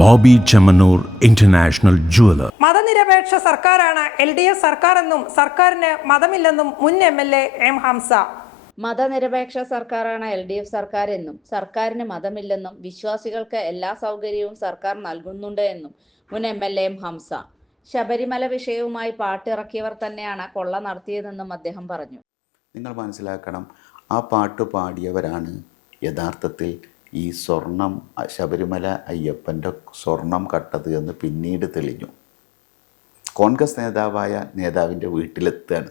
Bobby Chemmanur international jeweller. മതനിരപേക്ഷ സർക്കാരാണ് LDF സർക്കാർ എന്നും സർക്കാരിന് മതമില്ലെന്നും മുൻ MLA M ഹംസ. മതനിരപേക്ഷ സർക്കാരാണ് LDF സർക്കാർ എന്നും സർക്കാരിന് മതമില്ലെന്നും വിശ്വാസികൾക്ക് എല്ലാ സൗകര്യവും സർക്കാർ നൽകുന്നുണ്ട് എന്നും മുൻ MLA M ഹംസ. ശബരിമല വിഷയവുമായി പാട്ടിറക്കിയവർ തന്നെയാണ് കൊള്ള നടത്തിയതെന്നും അദ്ദേഹം പറഞ്ഞു. നിങ്ങൾ മനസ്സിലാക്കണം, ആ പാട്ട് പാടിയവരാണ് യഥാർത്ഥത്തിൽ ഈ സ്വർണം ശബരിമല അയ്യപ്പൻ്റെ സ്വർണം കട്ടത് എന്ന് പിന്നീട് തെളിഞ്ഞു. കോൺഗ്രസ് നേതാവിൻ്റെ വീട്ടിലെത്തുകയാണ്.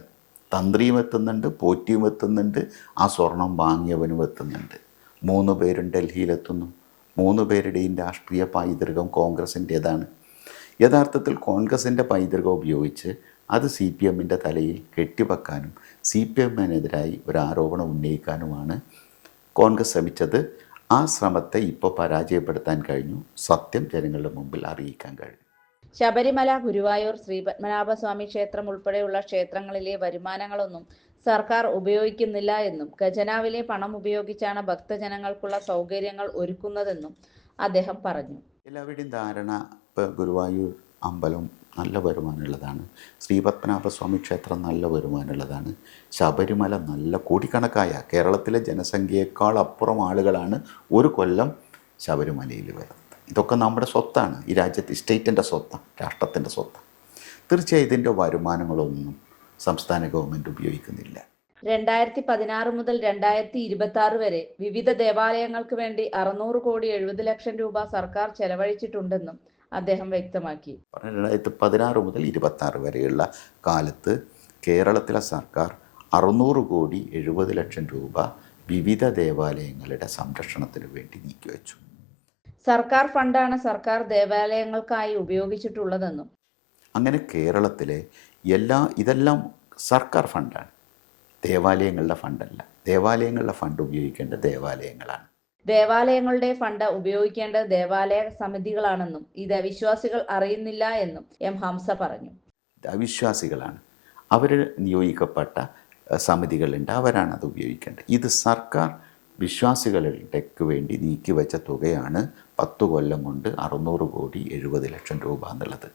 തന്ത്രിയും എത്തുന്നുണ്ട്, പോറ്റിയും എത്തുന്നുണ്ട്, ആ സ്വർണം വാങ്ങിയവനും എത്തുന്നുണ്ട്. 3 പേരും ഡൽഹിയിലെത്തുന്നു. 3 പേരുടെയും രാഷ്ട്രീയ പൈതൃകം കോൺഗ്രസിൻ്റേതാണ്. യഥാർത്ഥത്തിൽ കോൺഗ്രസിൻ്റെ പൈതൃകം ഉപയോഗിച്ച് അത് CPMൻ്റെ തലയിൽ കെട്ടിവെക്കാനും CPMനെതിരായി ഒരു ആരോപണം ഉന്നയിക്കാനുമാണ് കോൺഗ്രസ് ശ്രമിച്ചത്. ആ ശ്രമത്തെ ഇപ്പോൾ പരാജയപ്പെടുത്താൻ കഴിഞ്ഞു. സത്യം ജനങ്ങളുടെ മുമ്പിൽ അറിയിക്കാൻ കഴിഞ്ഞു. ശബരിമല, ഗുരുവായൂർ, ശ്രീ പത്മനാഭസ്വാമി ക്ഷേത്രം ഉൾപ്പെടെയുള്ള ക്ഷേത്രങ്ങളിലെ വരുമാനങ്ങളൊന്നും സർക്കാർ ഉപയോഗിക്കുന്നില്ല എന്നും ഖജനാവിലെ പണം ഉപയോഗിച്ചാണ് ഭക്തജനങ്ങൾക്കുള്ള സൗകര്യങ്ങൾ ഒരുക്കുന്നതെന്നും അദ്ദേഹം പറഞ്ഞു. എല്ലാവരുടെയും ധാരണ ഇപ്പോൾ ഗുരുവായൂർ അമ്പലം നല്ല വരുമാനമുള്ളതാണ്, ശ്രീ പത്മനാഭസ്വാമി ക്ഷേത്രം നല്ല വരുമാനമുള്ളതാണ്, ശബരിമല നല്ല കോടിക്കണക്കായ കേരളത്തിലെ ജനസംഖ്യയേക്കാൾ അപ്പുറം ആളുകളാണ് ഒരു കൊല്ലം ശബരിമലയിൽ വരുന്നത്. ഇതൊക്കെ നമ്മുടെ സ്വത്താണ്, ഈ രാജ്യത്ത് സ്റ്റേറ്റിൻ്റെ സ്വത്താണ്, രാഷ്ട്രത്തിൻ്റെ സ്വത്താണ്. തീർച്ചയായും ഇതിൻ്റെ വരുമാനങ്ങളൊന്നും സംസ്ഥാന ഗവൺമെൻറ് ഉപയോഗിക്കുന്നില്ല. 2016 മുതൽ 2026 വരെ വിവിധ ദേവാലയങ്ങൾക്ക് വേണ്ടി 600 കോടി 70 ലക്ഷം രൂപ സർക്കാർ ചെലവഴിച്ചിട്ടുണ്ടെന്നും അദ്ദേഹം വ്യക്തമാക്കി. 2016 മുതൽ 2026 വരെയുള്ള കാലത്ത് കേരളത്തിലെ സർക്കാർ 600 കോടി 70 ലക്ഷം രൂപ വിവിധ ദേവാലയങ്ങളുടെ സംരക്ഷണത്തിന് വേണ്ടി നീക്കിവെച്ചു. സർക്കാർ ഫണ്ടാണ് സർക്കാർ ദേവാലയങ്ങൾക്കായി ഉപയോഗിച്ചിട്ടുള്ളതെന്നും അങ്ങനെ കേരളത്തിലെ ഇതെല്ലാം സർക്കാർ ഫണ്ടാണ്, ദേവാലയങ്ങളുടെ ഫണ്ടല്ല. ദേവാലയങ്ങളുടെ ഫണ്ട് ഉപയോഗിക്കേണ്ട ദേവാലയങ്ങളാണ്. ദേവാലയങ്ങളുടെ ഫണ്ട് ഉപയോഗിക്കേണ്ടത് ദേവാലയ സമിതികളാണെന്നും ഇത് വിശ്വാസികൾ അറിയുന്നില്ല എന്നും M ഹംസ പറഞ്ഞു. അവിശ്വാസികളാണ്, അവർ നിയോഗിക്കപ്പെട്ട സമിതികളുണ്ട്, അവരാണ് അത് ഉപയോഗിക്കേണ്ടത്. ഇത് സർക്കാർ വിശ്വാസികളുടെക്ക് വേണ്ടി നീക്കിവെച്ച തുകയാണ് 10 കൊല്ലം കൊണ്ട് 600 കോടി 70 ലക്ഷം രൂപ എന്നുള്ളത്.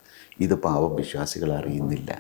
ഇത് പാവം വിശ്വാസികൾ അറിയുന്നില്ല.